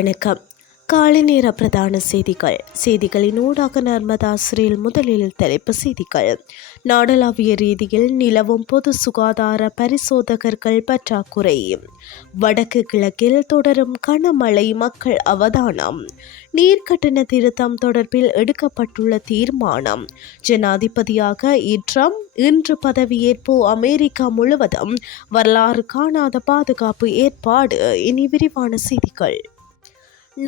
வணக்கம். காலை நேர பிரதான செய்திகள். செய்திகளின் ஊடாக நர்மதாசிரியில் முதலில் தலைப்பு செய்திகள். நாடளாவிய ரீதியில் நிலவும் பொது சுகாதார பரிசோதகர்கள் பற்றாக்குறை. வடக்கு கிழக்கில் தொடரும் கனமழை மக்கள் அவதானம். நீர்க்கட்டண திருத்தம் தொடர்பில் எடுக்கப்பட்டுள்ள தீர்மானம். ஜனாதிபதியாக இட்ரம் இன்று பதவியேற்பு அமெரிக்கா முழுவதும் வரலாறு காணாத பாதுகாப்பு ஏற்பாடு. இனி விரிவான செய்திகள்.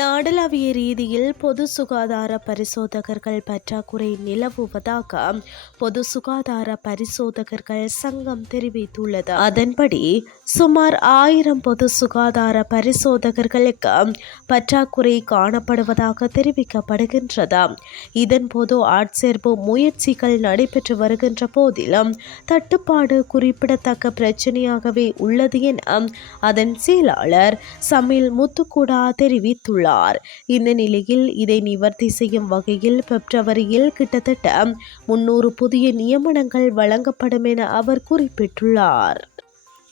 நாடளாவிய ரீதியில் பொது சுகாதார பரிசோதகர்கள் பற்றாக்குறை நிலவுவதாக பொது சுகாதார பரிசோதகர்கள் சங்கம் தெரிவித்துள்ளது. அதன்படி சுமார் ஆயிரம் பொது சுகாதார பரிசோதகர்களுக்கு பற்றாக்குறை காணப்படுவதாக தெரிவிக்கப்படுகின்றது. இதன்போது ஆட்சேர்ப்பு முயற்சிகள் நடைபெற்று வருகின்ற போதிலும் தட்டுப்பாடு குறிப்பிடத்தக்க பிரச்சனையாகவே உள்ளது என அதன் செயலாளர் சமில் முத்துக்குடா தெரிவித்துள்ளார். உள்ளார் இந்த நிலையில் இதை நிவர்த்தி செய்யும் வகையில் பிப்ரவரியில் கிட்டத்தட்ட முன்னூறு புதிய நியமனங்கள் வழங்கப்படும் என அவர் குறிப்பிட்டுள்ளார்.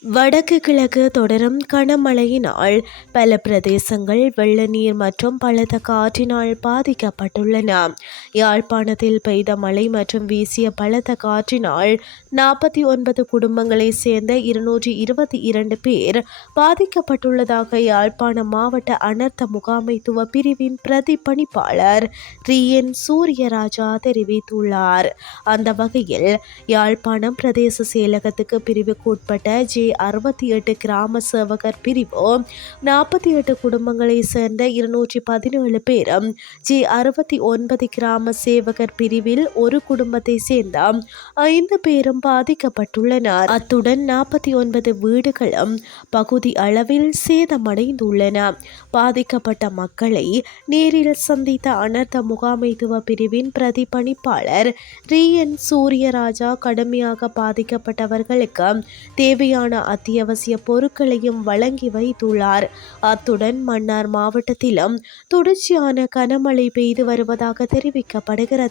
வடக்கு கிழக்கு தொடரும் கனமழையினால் பல பிரதேசங்கள் வெள்ள நீர் மற்றும் பலத்த காற்றினால் பாதிக்கப்பட்டுள்ளன. யாழ்ப்பாணத்தில் பெய்த மழை மற்றும் வீசிய பலத்த காற்றினால் நாற்பத்தி ஒன்பது குடும்பங்களைச் சேர்ந்த இருநூற்றி இருபத்தி இரண்டு பேர் பாதிக்கப்பட்டுள்ளதாக யாழ்ப்பாண மாவட்ட அனர்த்த முகாமைத்துவ பிரிவின் பிரதிப்பணிப்பாளர் ரி என் சூரியராஜா தெரிவித்துள்ளார். அந்த வகையில் யாழ்ப்பாணம் பிரதேச செயலகத்துக்கு பிரிவுக்குட்பட்ட ஜே அறுபத்தி எட்டு கிராம சேவகர் பிரிவு நாற்பத்தி எட்டு குடும்பங்களை சேர்ந்த இருநூற்றி பதினேழு பேரும் ஜி அறுபத்தி ஒன்பது கிராம சேவகர் பிரிவில் ஒரு குடும்பத்தை சேர்ந்த ஐந்து பேரும் பாதிக்கப்பட்டுள்ளனர். அத்துடன் நாற்பத்தி ஒன்பது வீடுகளும் பகுதி அளவில் சேதமடைந்துள்ளன. பாதிக்கப்பட்ட மக்களை நேரில் சந்தித்த அனர்த்த முகாமைத்துவ பிரிவின் பிரதிபலிப்பாளர் ரியன் சூரியராஜா கடுமையாக பாதிக்கப்பட்டவர்களுக்கு தேவையான அத்தியாவசிய பொருட்களையும் வழங்கி வைத்துள்ளார். அத்துடன் மன்னார் மாவட்டத்திலும் தொடர்ச்சியான கனமழை பெய்து வருவதாக தெரிவிக்கப்படுகிறது.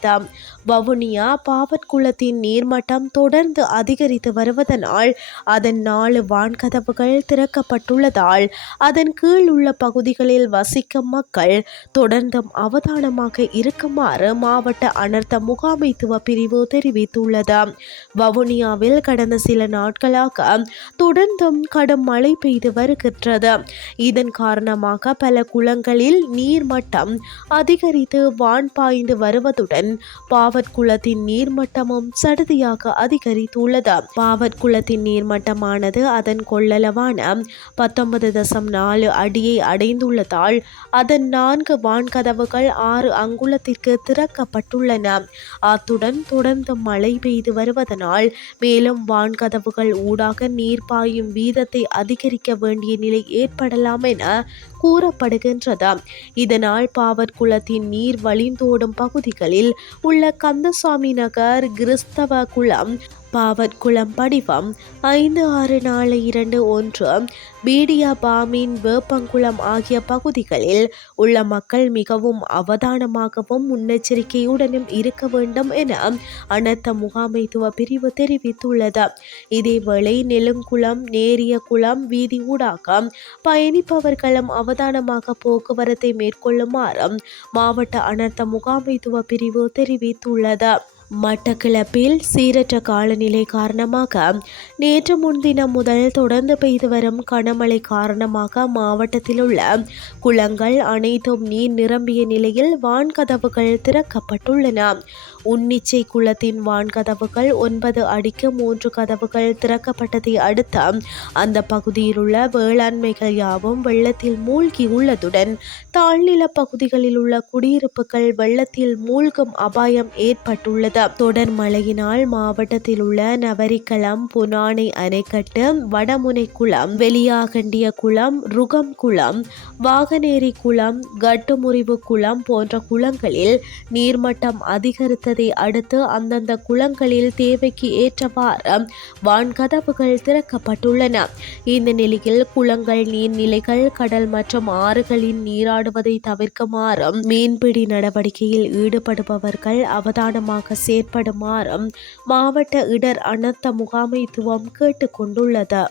வவுனியா பாவற்குளத்தின் நீர்மட்டம் தொடர்ந்து அதிகரித்து வருவதனால் அதன் நாலு வான்கதவுகள் திறக்கப்பட்டுள்ளதால் அதன் கீழ் உள்ள பகுதி பகுதிகளில் வசிக்கும் மக்கள் தொடர்ந்தும் அவதானமாக இருக்குமாறு மாவட்ட அனர்த்த முகாமைத்துவ பிரிவு தெரிவித்துள்ளது. வவுனியாவில் கடந்த சில நாட்களாக தொடர்ந்தும் கடும் மழை பெய்து வருகின்றது. இதன் காரணமாக பல குளங்களில் நீர்மட்டம் அதிகரித்து வான் பாய்ந்து வருவதுடன் பாவற்குளத்தின் நீர்மட்டமும் சடுதியாக அதிகரித்துள்ளது. பாவற்குளத்தின் நீர்மட்டமானது அதன் கொள்ளளவான பத்தொன்பது தசம் நாலு அடியை அடைந்து அடைந்துள்ளதால் அதன் நான்கு வான்கதவுகள் ஆறு அங்குலத்திற்கு திறக்கப்பட்டுள்ளன. அத்துடன் தொடர்ந்து மழை பெய்து வருவதனால் மேலும் வான்கதவுகள் ஊடாக நீர் பாயும் வீதத்தை அதிகரிக்க வேண்டிய நிலை ஏற்படலாம் என கூறப்படுகின்றது. இதனால் பாவற்குளத்தின் நீர் வழிந்தோடும் பகுதிகளில் உள்ள கந்தசாமி நகர் கிறிஸ்தவ குளம் பாவற்குளம் படிவம். ஐந்து ஆறு நாலு இரண்டு ஒன்று. பீடியா பாமீன் வேப்பங்குளம் ஆகிய பகுதிகளில் உள்ள மக்கள் மிகவும் அவதானமாகவும் முன்னெச்சரிக்கையுடனும் இருக்க வேண்டும் என அனர்த்த முகாமைத்துவ பிரிவு தெரிவித்துள்ளது. இதேவேளை நெலுங்குளம் நேரிய குளம் வீதி ஊடாக பயணிப்பவர்களும் அவதானமாக போக்குவரத்தை மேற்கொள்ளுமாறும் மாவட்ட அனர்த்த முகாமைத்துவ பிரிவு தெரிவித்துள்ளது. மட்டக்கிளப்பில் சீரற்ற காலநிலை காரணமாக நேற்று முன்தினம் முதல் தொடர்ந்து பெய்து வரும் கனமழை காரணமாக மாவட்டத்தில் உள்ள குளங்கள் அனைத்தும் நீர் நிரம்பிய நிலையில் வான்கதவுகள் திறக்கப்பட்டுள்ளன. உன்னிச்சை குளத்தின் வான்கதவுகள் ஒன்பது அடிக்கு மூன்று கதவுகள் திறக்கப்பட்டதை அடுத்த அந்த பகுதியில் உள்ள வேளாண்மைகள் யாவும் வெள்ளத்தில் மூழ்கி உள்ளதுடன் தாழ்நில பகுதிகளில் உள்ள குடியிருப்புகள் வெள்ளத்தில் மூழ்கும் அபாயம் ஏற்பட்டுள்ளது. தொடர் மழையினால் மாவட்டத்தில் உள்ள நவரிக்கலம் புனானை அணைக்கட்டு வடமுனை குளம் வெளியாகண்டிய குளம் ருகம் குளம் வாகனேரி குளம் கட்டுமுறிவு குளம் போன்ற குளங்களில் நீர்மட்டம் அதிகரித்ததை அடுத்து அந்தந்த குளங்களில் தேவைக்கு ஏற்றவாறு வான்கதவுகள் திறக்கப்பட்டுள்ளன. இந்த நிலையில் குளங்கள் நீர்நிலைகள் கடல் மற்றும் ஆறுகளில் நீராடுவதை தவிர்க்குமாறு மீன்பிடி நடவடிக்கையில் ஈடுபடுபவர்கள் அவதானமாக செயற்படுமாறும் மாவட்ட இடர் அனர்த்த முகாமைத்துவம் கேட்டுக்கொண்டுள்ளது.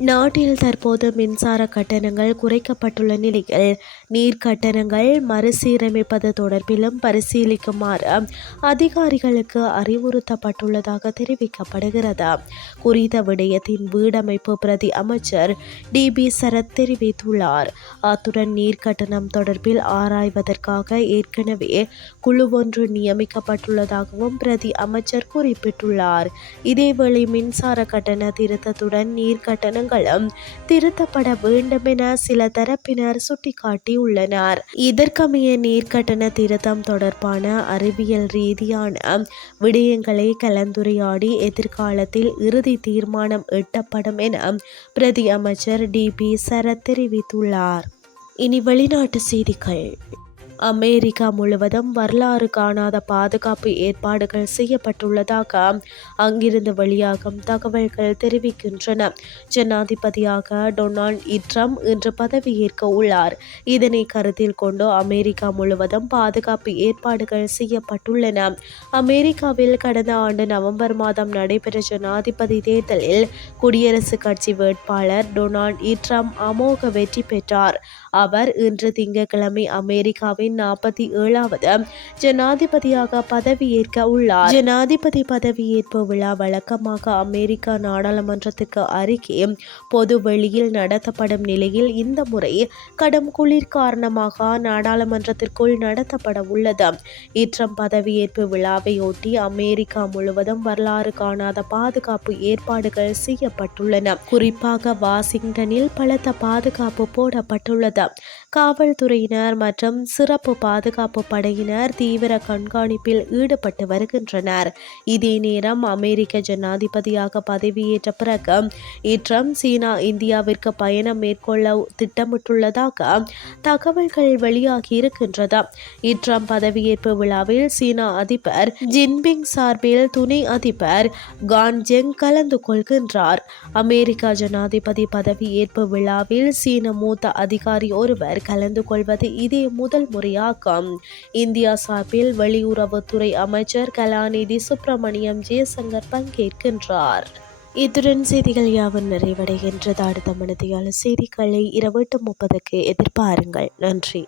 நாட்டில் தற்போது மின்சார கட்டணங்கள் குறைக்கப்பட்டுள்ள நிலையில் நீர் கட்டணங்கள் மறுசீரமைப்பது தொடர்பிலும் பரிசீலிக்குமாறு அதிகாரிகளுக்கு அறிவுறுத்தப்பட்டுள்ளதாக தெரிவிக்கப்படுகிறது. குறித்த விடயத்தின் வீடமைப்பு பிரதி அமைச்சர் டி. பி. சரத் தெரிவித்துள்ளார். அத்துடன் நீர் கட்டணம் தொடர்பில் ஆராய்வதற்காக ஏற்கனவே குழு ஒன்று நியமிக்கப்பட்டுள்ளதாகவும் பிரதி அமைச்சர் குறிப்பிட்டுள்ளார். இதேவேளை மின்சார கட்டண திருத்தத்துடன் நீர் கட்டணங்களும் திருத்தப்பட வேண்டும் என சில தரப்பினர் சுட்டிக்காட்டியுள்ளனர். இதற்கமைய நீர்க்கட்டண திருத்தம் தொடர்பான அறிவியல் ரீதியான விடயங்களை கலந்துரையாடி எதிர்காலத்தில் இறுதி தீர்மானம் எட்டப்படும் என பிரதி அமைச்சர் டி பி சரத் தெரிவித்துள்ளார். இனி வெளிநாட்டு செய்திகள். அமெரிக்கா முழுவதும் வரலாறு காணாத பாதுகாப்பு ஏற்பாடுகள் செய்யப்பட்டுள்ளதாக அங்கிருந்து வெளியாகும் தகவல்கள் தெரிவிக்கின்றன. ஜனாதிபதியாக டொனால்ட் ட்ரம்ப் இன்று பதவியேற்க உள்ளார். இதனை கருத்தில் கொண்டு அமெரிக்கா முழுவதும் பாதுகாப்பு ஏற்பாடுகள் செய்யப்பட்டுள்ளன. அமெரிக்காவில் கடந்த ஆண்டு நவம்பர் மாதம் நடைபெற்ற ஜனாதிபதி தேர்தலில் குடியரசுக் கட்சி வேட்பாளர் டொனால்ட் ட்ரம்ப் அமோக வெற்றி பெற்றார். அவர் இன்று திங்கட்கிழமை அமெரிக்காவின் நாற்பத்தி ஏழாவது. ஜனாதிபதியாக பதவியேற்க உள்ளார். ஜனாதிபதி பதவியேற்பு விழா வழக்கமாக அமெரிக்கா நாடாளுமன்றத்துக்கு அருகே பொது வெளியில் நடத்தப்படும் நிலையில் இந்த முறை கடும் குளிர் காரணமாக நாடாளுமன்றத்திற்குள் நடத்தப்பட உள்ளது. இற்றம் பதவியேற்பு விழாவையொட்டி அமெரிக்கா முழுவதும் வரலாறு காணாத பாதுகாப்பு ஏற்பாடுகள் செய்யப்பட்டுள்ளன. குறிப்பாக வாஷிங்டனில் பலத்த பாதுகாப்பு போடப்பட்டுள்ளது. காவல்துறையினர் மற்றும் சிறப்பு பாதுகாப்பு படையினர் தீவிர கண்காணிப்பில் ஈடுபட்டு வருகின்றனர். இதே நேரம் அமெரிக்க ஜனாதிபதியாக பதவியேற்ற பிறகு இட்ரம் சீனா இந்தியாவிற்கு பயணம் மேற்கொள்ள திட்டமிட்டுள்ளதாக தகவல்கள் வெளியாகி இருக்கின்றது இட்ரம் பதவியேற்பு விழாவில் சீனா அதிபர் ஜின்பிங் சார்பில் துணை அதிபர் கான்ஜெங் கலந்து கொள்கின்றார். அமெரிக்கா ஜனாதிபதி பதவியேற்பு விழாவில் சீன மூத்த அதிகாரி ஒருவர் கலந்து கொள்வது இதே முதல் முறையாகும். இந்தியா சார்பில் வெளியுறவுத்துறை அமைச்சர் கலாநிதி சுப்பிரமணியம் ஜெயசங்கர் பங்கேற்கின்றார். இத்துடன் செய்திகள் யாவும் நிறைவடைகின்றது. அடுத்த மனதியால செய்திகளை இரவு எட்டு முப்பதுக்கு எதிர்பாருங்கள். நன்றி.